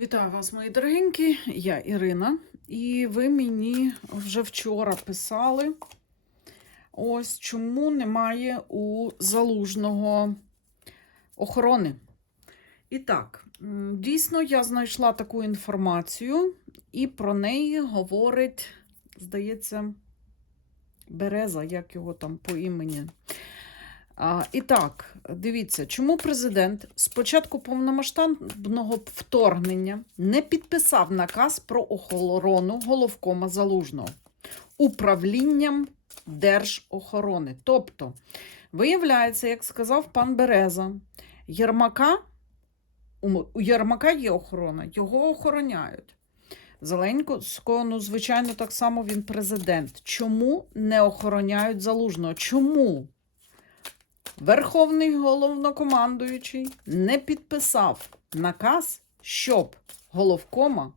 Вітаю вас, мої дорогенькі. Я Ірина, і ви мені вже вчора писали, ось чому немає у залужного охорони. І так, дійсно, я знайшла таку інформацію, і про неї говорить, здається, Береза, як його там по імені. А, і так, дивіться, чому президент з початку повномасштабного вторгнення не підписав наказ про охорону головкома залужного управлінням держохорони. Тобто, виявляється, як сказав пан Береза, Єрмака, у Єрмака є охорона, його охороняють. Зеленського, ну, звичайно, так само він президент. Чому не охороняють залужного? Чому? Верховний головнокомандуючий не підписав наказ, щоб головкома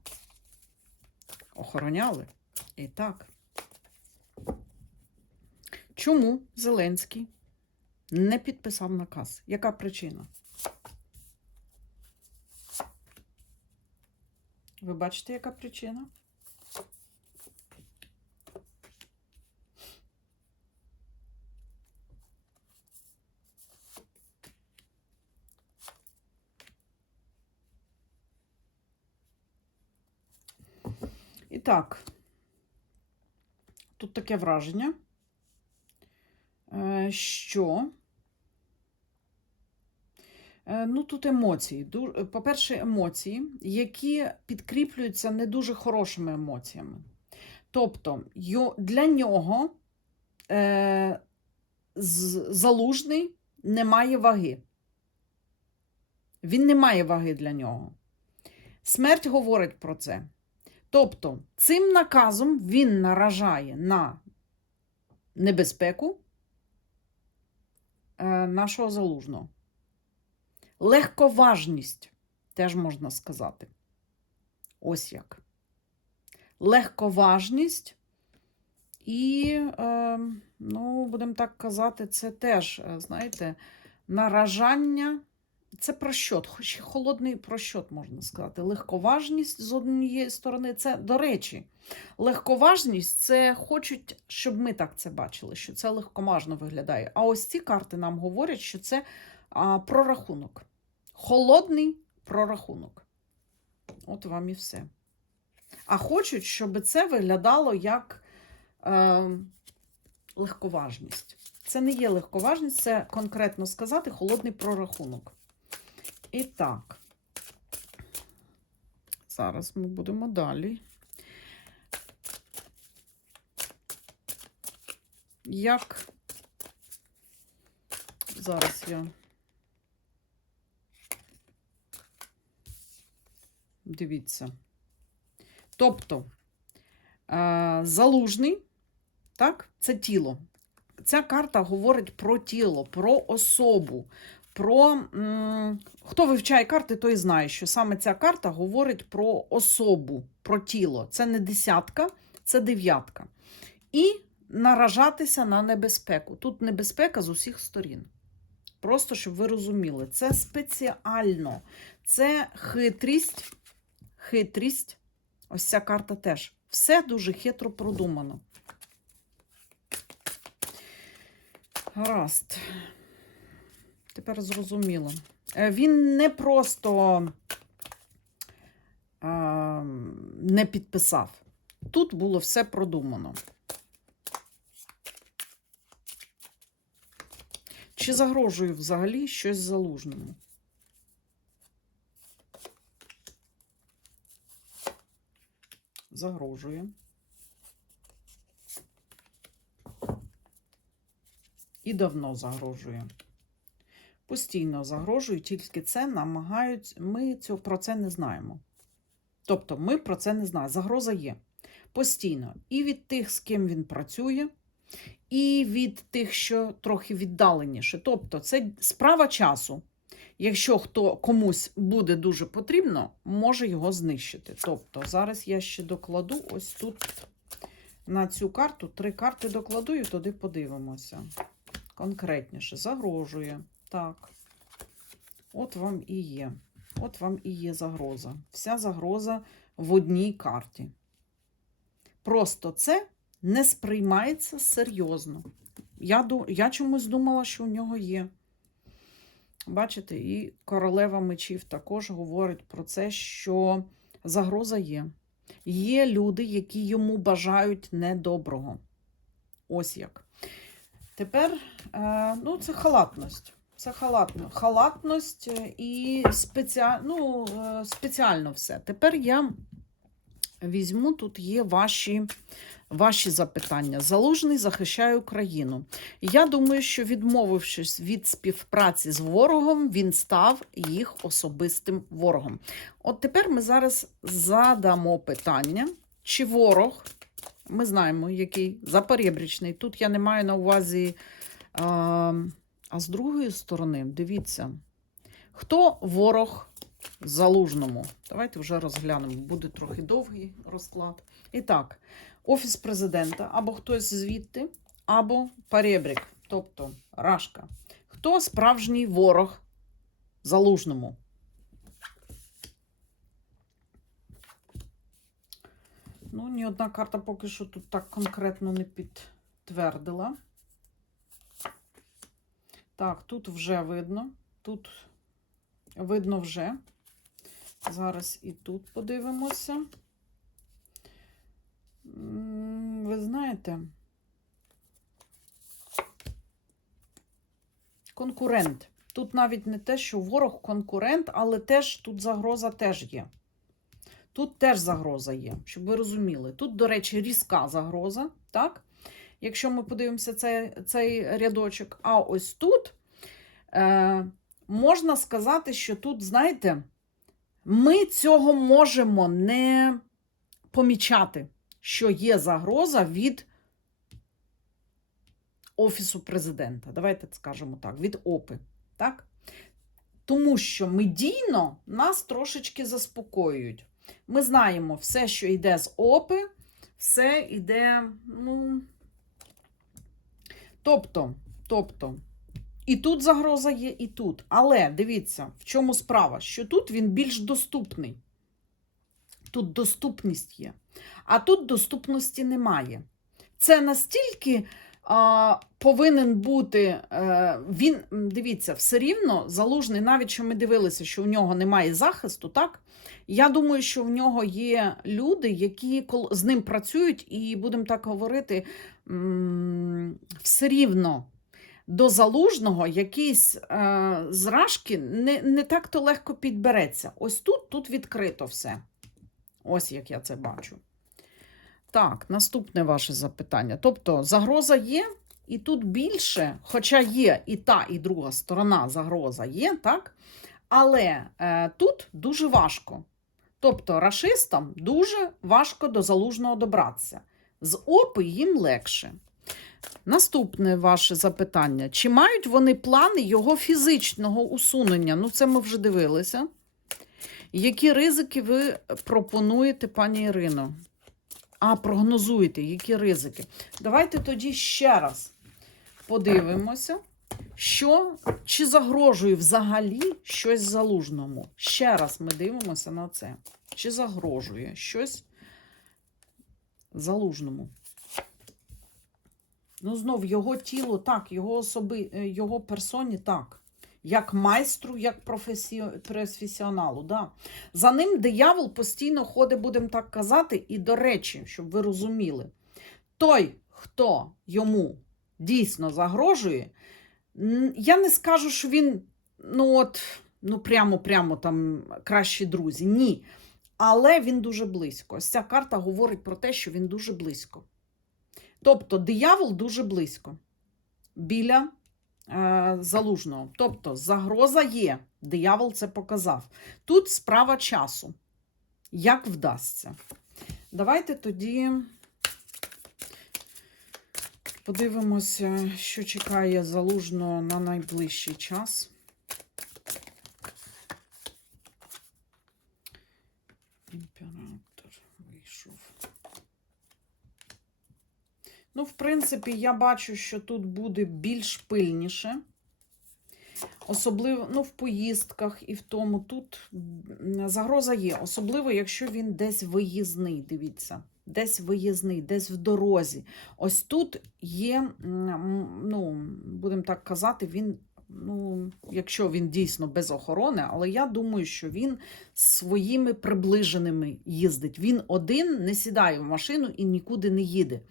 охороняли. І так. Чому Зеленський не підписав наказ? Яка причина? Ви бачите, яка причина? Так, тут таке враження, е, що е, ну, тут емоції. По-перше, емоції, які підкріплюються не дуже хорошими емоціями. Тобто, для нього е, залужний не має ваги. Він не має ваги для нього. Смерть говорить про це. Тобто, цим наказом він наражає на небезпеку е, нашого залужного. Легковажність, теж можна сказати. Ось як. Легковажність і, е, ну, будемо так казати, це теж, е, знаєте, наражання. Це прощот, хоч холодний прощот, можна сказати. Легковажність з однієї сторони, це, до речі, легковажність це хочуть, щоб ми так це бачили, що це легковажно виглядає. А ось ці карти нам говорять, що це а, прорахунок. Холодний прорахунок. От вам і все. А хочуть, щоб це виглядало як е, легковажність. Це не є легковажність, це конкретно сказати холодний прорахунок. І так, зараз ми будемо далі. Як зараз я дивіться. Тобто, е, залужний, так, це тіло. Ця карта говорить про тіло, про особу, про хто вивчає карти, той знає, що саме ця карта говорить про особу, про тіло. Це не десятка, це дев'ятка. І наражатися на небезпеку. Тут небезпека з усіх сторін. Просто щоб ви розуміли, це спеціально, це хитрість, хитрість. Ось ця карта теж. Все дуже хитро продумано. Гаразд. Тепер зрозуміло. Е, Він не просто не підписав. Тут було все продумано. Чи загрожує взагалі щось залужному? Загрожує. І давно загрожує. Постійно загрожує, тільки це намагають. Ми цього, про це не знаємо. Тобто, ми про це не знаємо. Загроза є. Постійно. І від тих, з ким він працює, і від тих, що трохи віддаленіше. Тобто, це справа часу. Якщо хто комусь буде дуже потрібно, може його знищити. Тобто, зараз я ще докладу ось тут на цю карту три карти докладу і туди подивимося. Конкретніше, загрожує. Так. От вам і є. От вам і є загроза. Вся загроза в одній карті. Просто це не сприймається серйозно. Я, я чомусь думала, що у нього є. Бачите, і королева мечів також говорить про це, що загроза є. Є люди, які йому бажають недоброго. Ось як. Тепер, е, ну, це халатність. Це халатно. халатність е, і спеціа... ну, е, спеціально все. Тепер я візьму, тут є ваші, ваші запитання. Залужний захищає Україну. Я думаю, що відмовившись від співпраці з ворогом, він став їх особистим ворогом. От тепер ми зараз задамо питання, чи ворог, ми знаємо, який запорєбрічний. Тут я не маю на увазі. А, а з другої сторони, дивіться, хто ворог залужному? Давайте вже розглянемо. Буде трохи довгий розклад. І так, Офіс президента, або хтось звідти, або перебрік, тобто рашка. Хто справжній ворог залужному? Ну, ні одна карта поки що тут так конкретно не підтвердила. Так, тут вже видно. Тут видно вже. Зараз і тут подивимося. Ви знаєте, конкурент. Тут навіть не те, що ворог конкурент, але теж тут загроза теж є. Тут теж загроза є, щоб ви розуміли. Тут, до речі, різка загроза, так? Якщо ми подивимося цей, цей рядочок. А ось тут е, можна сказати, що тут, знаєте, ми цього можемо не помічати, що є загроза від Офісу президента. Давайте скажемо так, від ОПИ. Так? Тому що медійно нас трошечки заспокоюють. Ми знаємо, все, що йде з ОПИ, все йде, ну. Тобто, тобто, і тут загроза є, і тут. Але дивіться, в чому справа? Що тут він більш доступний. Тут доступність є. А тут доступності немає. Це настільки повинен бути. е, він, дивіться, все рівно залужний, навіть що ми дивилися, що в нього немає захисту, так? Я думаю, що в нього є люди, які з ним працюють, і будемо так говорити, все рівно до залужного якісь е, зражки не, не так-то легко підбереться. Ось тут, тут відкрито все. Ось як я це бачу. Так, наступне ваше запитання. Тобто, загроза є, і тут більше, хоча є і та, і друга сторона загроза є, так? Але е, тут дуже важко. Тобто, рашистам дуже важко до залужного добратися. З опи їм легше. Наступне ваше запитання: чи мають вони плани його фізичного усунення? Ну, це ми вже дивилися. Які ризики ви пропонуєте, пані Ірино? А, прогнозуєте, які ризики? Давайте тоді ще раз подивимося, що чи загрожує взагалі щось залужному. Ще раз ми дивимося на це. Чи загрожує щось залужному? Ну, знов його тіло, так, його особи, е, його персоні, так. Як майстру, як професі... професіоналу. Да. За ним диявол постійно ходить, будемо так казати. І, до речі, щоб ви розуміли, той, хто йому дійсно загрожує, я не скажу, що він, ну от, ну прямо-прямо там кращі друзі. Ні. Але він дуже близько. Ось ця карта говорить про те, що він дуже близько. Тобто диявол дуже близько біля залужного. Тобто загроза є, диявол це показав. Тут справа часу. Як вдасться? Давайте тоді подивимося, що чекає залужного на найближчий час. Імператор вийшов. Ну, в принципі, я бачу, що тут буде більш пильніше. Особливо ну, в поїздках і в тому. Тут загроза є. Особливо, якщо він десь виїзний, дивіться. Десь виїзний, десь в дорозі. Ось тут є, ну, будемо так казати, він, ну, якщо він дійсно без охорони, але я думаю, що він своїми приближеними їздить. Він один не сідає в машину і нікуди не їде.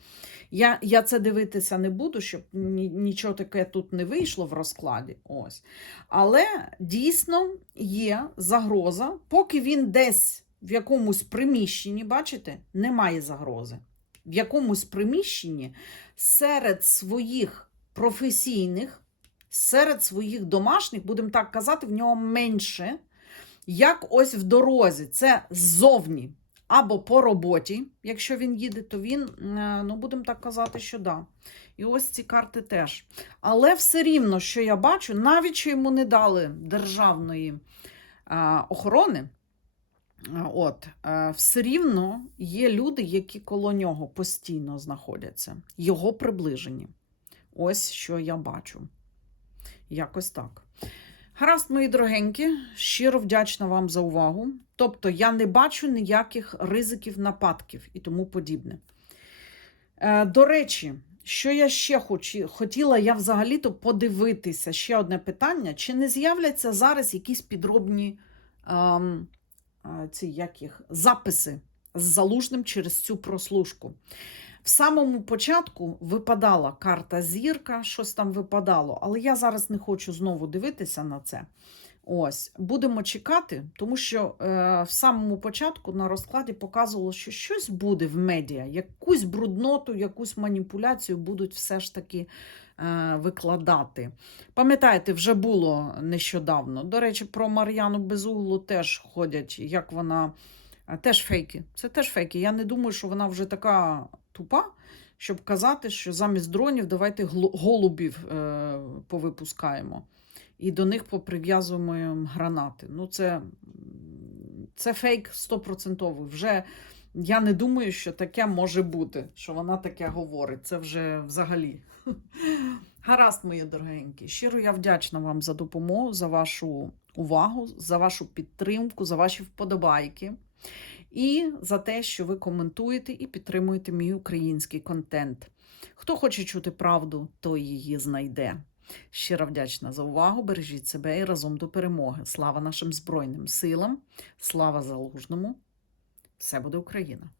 Я, я це дивитися не буду, щоб ні- нічого таке тут не вийшло в розкладі. Ось. Але дійсно є загроза, поки він десь в якомусь приміщенні, бачите, немає загрози. В якомусь приміщенні серед своїх професійних, серед своїх домашніх, будемо так казати, в нього менше, як ось в дорозі. Це ззовні. Або по роботі, якщо він їде, то він, е, ну будемо так казати, що да. І ось ці карти теж. Але все рівно, що я бачу, навіть що йому не дали державної е, охорони, е, от, все рівно є люди, які коло нього постійно знаходяться, його приближені. Ось що я бачу. Якось так. Гаразд, мої дорогенькі, щиро вдячна вам за увагу. Тобто я не бачу ніяких ризиків нападків і тому подібне. Е, до речі, що я ще хочу, хотіла я взагалі-то подивитися ще одне питання: чи не з'являться зараз якісь підробні ем, е, ці, як їх, записи з залужним через цю прослушку? В самому початку випадала карта зірка, щось там випадало, але я зараз не хочу знову дивитися на це. Ось, будемо чекати, тому що е, в самому початку на розкладі показувало, що щось буде в медіа, якусь брудноту, якусь маніпуляцію будуть все ж таки е, викладати. Пам'ятаєте, вже було нещодавно. До речі, про Мар'яну Безуглу теж ходять, як вона е, теж фейки. Це теж фейки. Я не думаю, що вона вже така тупа, щоб казати, що замість дронів давайте голубів е, повипускаємо і до них поприв'язуємо гранати. Ну, це, це фейк стопроцентовий. Вже я не думаю, що таке може бути, що вона таке говорить. Це вже взагалі. Гаразд, мої дорогенькі. Щиро я вдячна вам за допомогу, за вашу увагу, за вашу підтримку, за ваші вподобайки. І за те, що ви коментуєте і підтримуєте мій український контент. Хто хоче чути правду, той її знайде. Щиро вдячна за увагу. Бережіть себе і разом до перемоги. Слава нашим Збройним силам, слава залужному. Все буде Україна!